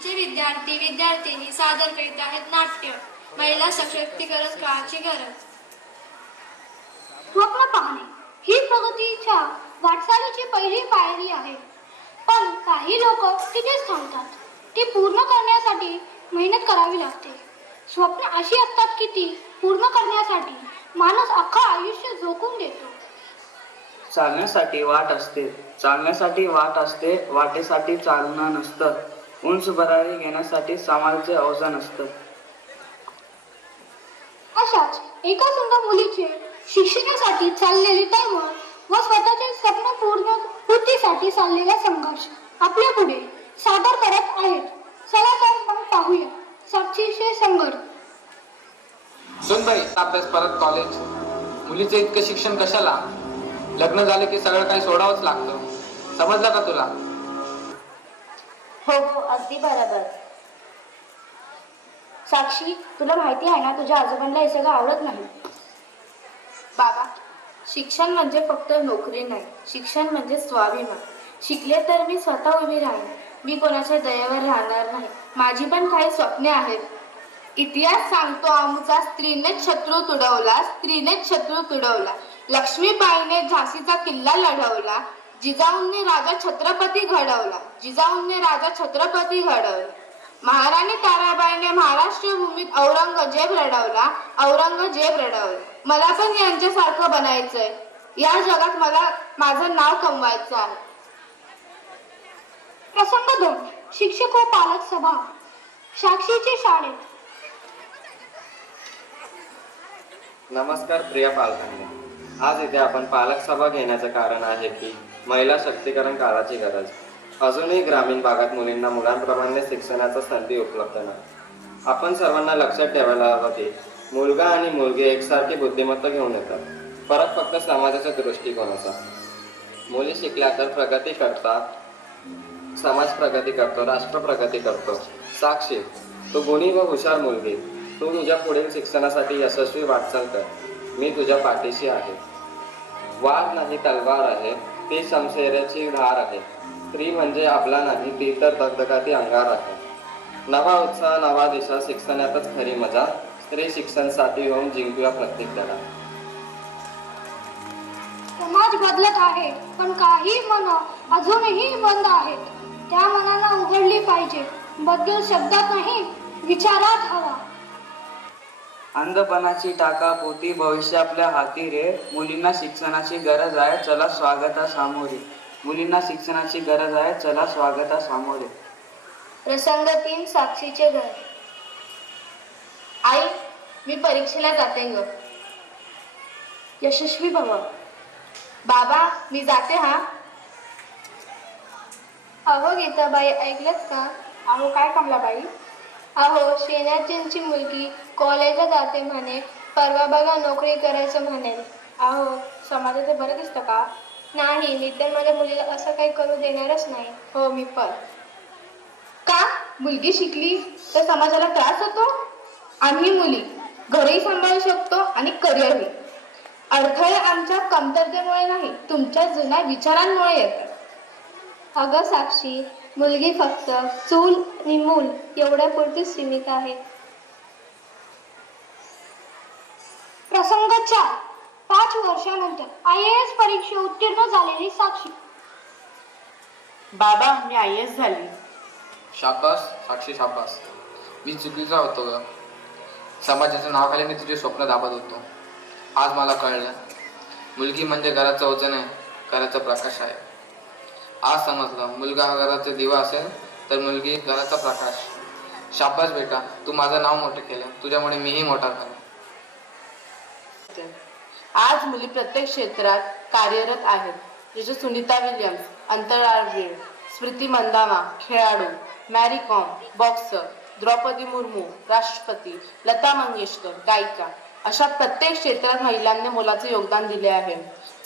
आमचे विद्यार्थी विद्यार्थिनी सादर करीत आहेत नाट्य महिला सशक्तीकरण काळाची गरज. स्वप्न पाहणे ही प्रगतीच्या वाटचालीची पहिली पायरी आहे, पण काही लोक तिथेच थांबतात. ती पूर्ण करण्यासाठी मेहनत करावी लागते. स्वप्न अशी असतात की ती पूर्ण करण्यासाठी माणूस अख्खा आयुष्य झोकून देतो. चालण्यासाठी वाट असते, चालण्यासाठी वाट असते, वाटेसाठी चालणं नसतं. उंच भरारी घेण्यासाठी समाजाचे अवजन असतं. अशाच एका सुंदर मुलीचे शिक्षणासाठी चाललेले तळमळ व स्वतःचे स्वप्न पूर्तीसाठी चाललेला संघर्ष आपल्या पुढे सादर करत आहेत. चला तर मग पाहूया साक्षीचे संघर्ष. सुनबाई, अभ्यास परत कॉलेज, मुलीचं इतकं शिक्षण कशाला? लग्न झालं की सगळं काही सोडावंच लागतं. समजलं का तुला? हो हो, अगदी बरोबर. साक्षी, तुला माहिती आहे ना, तुझ्या आजोबांना हे सगळं आवडत नाही. बाबा, शिक्षण म्हणजे फक्त नोकरी नाही, शिक्षण म्हणजे स्वाभिमान. शिकले तर मी स्वतः उभी राहीन, मी कोणाच्या दयेवर राहणार नाही. माझी पण काही स्वप्ने आहेत. इतिहास सांगतो आमचा, स्त्रीनेच शत्रू तुडवला, स्त्रीनेच शत्रू तुडवला. लक्ष्मीबाईने झाशीचा किल्ला लढवला, जिजाऊंनी राजा छत्रपती घडवला, जिजाऊंनी राजा छत्रपती घडवला. महाराणी ताराबाईने महाराष्ट्र भूमीत औरंगजेब लढवला, औरंगजेब लढवला. मला पण यांच्यासारखं बनायचंय. या जगात मला माझं नाव कमवायचं आहे. प्रसंग 2. शिक्षक व पालक सभा. साक्षीचे शाळेत. नमस्कार प्रिय पालकांनो, आज इथे आपण पालक सभा घेण्याचं कारण आहे की महिला शक्तीकरण काळाची गरज. अजूनही ग्रामीण भागात मुलींना मुलांप्रमाणे शिक्षणाचा संधी उपलब्ध नाही. आपण सर्वांना लक्षात ठेवायला हवं की मुलगा आणि मुलगी एकसारखी बुद्धिमत्ता घेऊन येतात. फरक फक्त समाजाच्या दृष्टिकोनाचा. मुली शिकल्या तर प्रगती करतात, समाज प्रगती करतो, राष्ट्र प्रगती करतो. साक्षी, तू गुणी व हुशार मुलगी, तू तुझ्या पुढील शिक्षणासाठी यशस्वी वाटचाल कर. मी तुझ्या पाठीशी आहे. वाघ नाही तलवार आहे, ती शमशेराची धार आहे. स्त्री म्हणजे आपला नाही, ती तर दगदगाती अंगार आहे. नवा उत्साह, नवा दिशा, शिक्षणातच खरी मजा. स्त्री शिक्षण साथी होऊन जिंकूया प्रत्येक धडा. समाज बदलत आहे, पण काही मन अजूनही बंद आहेत. त्या मनाला उघडली पाहिजे. बदल शब्दात नाही, विचारात हवा. अंधपणाची टाका पोती, भविष्य आपल्या हाती रे. मुलींना शिक्षणाची गरज आहे, चला स्वागता सामोरे. मुलींना शिक्षणाची गरज आहे, चला स्वागता सामोरे. प्रसंग 3. साक्षीचे घर. आई, मी परीक्षेला जाते ग. यशस्वी भव. बाबा, मी जाते हा. अहो गीताबाई, ऐकलंच का? अहो काय कमलाबाई? अहो, शेणाजींची मुलगी कॉलेजला जाते म्हणे, परवा बघा नोकरी करायचं म्हणेल. अहो, समाजाचं बरं दिसतं का? नाही, मी तर माझ्या मुलीला असं काही करू देणारच नाही. हो, मी पण. का? मुलगी शिकली तर समाजाला त्रास होतो. आम्ही मुली घरही सांभाळू शकतो आणि करिअरही. अडथळे आमच्या कमतरतेमुळे नाही, तुमच्या जुन्या विचारांमुळे येतात. अगं साक्षी, मुलगी फक्त चूल आणि मूल एवढ्यापुरतीच सीमित आहे. प्रसंग 4. 5 वर्षानंतर IAS परीक्षा उत्तीर्ण झालेली साक्षी. बाबा, मी IAS झाली. शाबास साक्षी, शाबास. मी चुकीचा होतो ग. समाजाच्या नावाखाली मी तुझे स्वप्न दाबत होतो. आज मला कळलं, मुलगी म्हणजे घराचं ओझं आहे, घराचा प्रकाश आहे. आज समजलं, मुलगा हा घराचा दिवा असेल तर मुलगी घराचा प्रकाश. शाबास बेटा, तू माझं नाव मोठं केलं, तुझ्यामुळे मीही मोठा झालो. आज मुली प्रत्येक क्षेत्रात कार्यरत आहेत. जसे सुनीता विल्यम्स अंतराळवीर, स्मृती मंदाना खेळाडू, मॅरी कॉम बॉक्सर, द्रौपदी मुर्मू राष्ट्रपती, लता मंगेशकर गायिका. अशा प्रत्येक क्षेत्रात महिलांनी मोलाचे योगदान दिले आहे.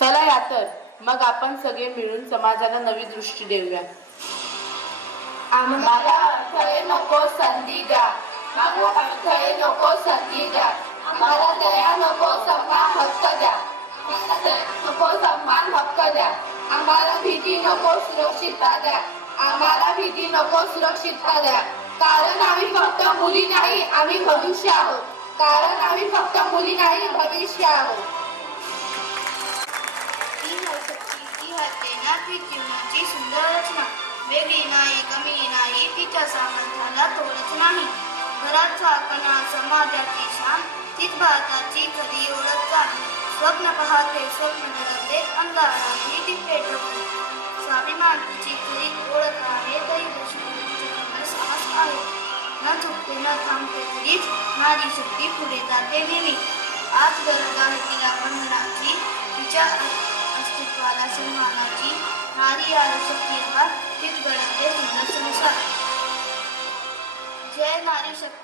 चला या तर मग आपण सगळे मिळून समाजाला नवी दृष्टी देऊया. आम्हाला अडथळे नको, संधी द्या. आम्हाला अडथळे नको, संधी द्या. आम्हाला दया नको, सन्मान हक्क द्या. आम्हाला दया नको, सन्मान हक्क द्या. आम्हाला भीती नको, सुरक्षितता द्या. आम्हाला भीती नको, सुरक्षितता द्या. कारण आम्ही फक्त मुली नाही, आम्ही भविष्य आहोत. कारण आम्ही फक्त मुली नाही, भविष्य आहोत. ती हसती, ती हसते ना, ती जीवनाची सुंदर रचना. वेगळी नाही, कमी नाही, तिच्या सामर्थ्याला तोडच नाही. घराचा कणा, समाजाची शान, तीच भारताची खरी ओळख जाण. स्वप्न पाहते, स्वप्न घडवते, अंधाराही ती पेटवते. स्वाभिमान तिची खरी ओळख आहे, साहस आहे. न चुकते न थांबते तरीच नारी शक्ती पुढे जाते नेहमी. आज गरज आहे तिला बंधनाची, तिच्या अस्तित्वाला सन्मानाची. नारी आहे शक्ती तीच घडवते सुंदर संसार. जय नारी शक्ती.